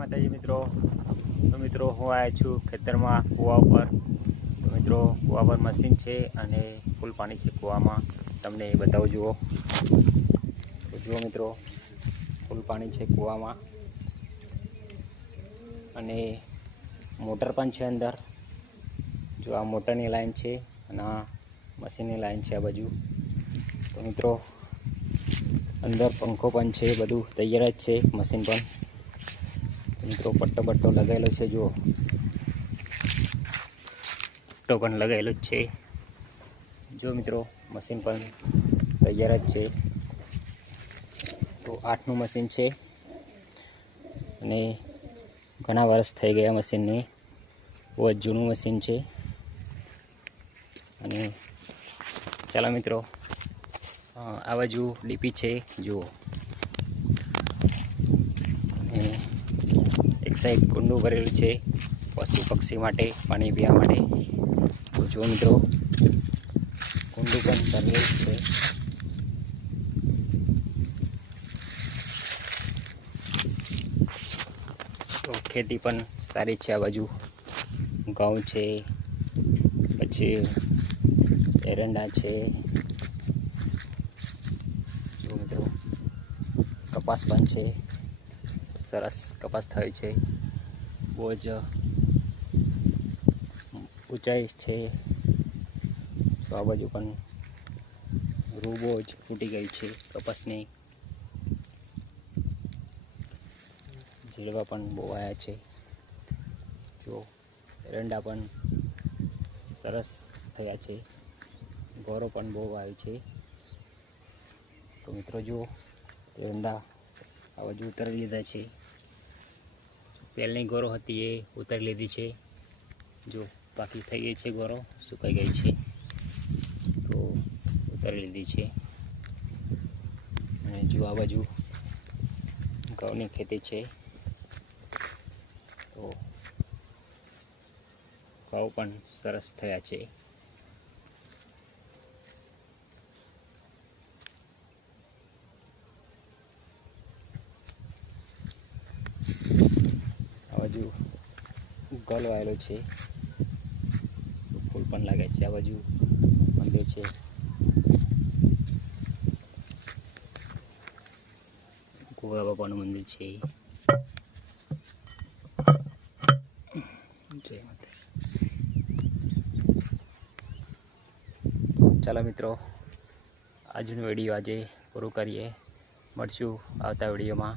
માતાજી મિત્રો। તો મિત્રો હું આવ્યો છું ખેતરમાં કૂવા ઉપર। તો મિત્રો કૂવા પર મશીન છે અને ફૂલ પાણી છે કૂવામાં, તમને એ બતાવું જુઓ। તો જુઓ મિત્રો, ફૂલ પાણી છે કૂવામાં અને મોટર પણ છે અંદર। જો આ મોટરની લાઈન છે અને આ મશીનની લાઈન છે આ બાજુ। તો મિત્રો અંદર પંખો પણ છે, બધું તૈયાર જ છે મશીન પણ। મિત્રો પટ્ટો લગાવેલો છે, જુઓ પટ્ટો પણ લગાવેલો જ છે। જો મિત્રો મશીન પણ તૈયાર જ છે। તો 8નું મશીન છે અને ઘણા વર્ષ થઈ ગયા મશીનને, બહુ જ જૂનું મશીન છે। અને ચાલો મિત્રો આ બાજુ ડીપી છે જુઓ, અને એક સાઈડ કુંડું ભરેલું છે પશુ પક્ષી માટે પાણી પીવા માટે। તો જુઓ મિત્રો, કુંડું પણ ભરેલું છે। તો ખેતી પણ સારી છે આ બાજુ, ઘઉં છે, પછી એરંડા છે, જો મિત્રો કપાસ પણ છે, સરસ કપાસ થયો છે, બહુ જ ઊંચાઈ છે। તો આ બાજુ પણ રૂ બહુ જ ફૂટી ગઈ છે કપાસની, ઝીડવા પણ બહુ આવ્યા છે। જો એરંડા પણ સરસ થયા છે, ગોરો પણ બહુ આવી છે। તો મિત્રો જુઓ, એરંડા આ બાજુ ઉતારી લીધા છે, પહેલની ગોરો હતી એ ઉતારી લીધી છે। જો બાકી થઈ ગઈ છે ગોરો, સુકાઈ ગઈ છે તો ઉતારી લીધી છે। અને જો આ બાજુ ઘઉંની ખેતી છે, તો ઘઉં પણ સરસ થયા છે। આ બાજુ ગલ વાયેલો છે, ફૂલ પણ લાગે છે। આ બાજુ મંદિર છે, ગોગા બાપાનું મંદિર છે। જય માતાજી। ચાલો મિત્રો, આજનો વિડીયો આજે પૂરું કરીએ, મળશું આવતા વિડીયોમાં।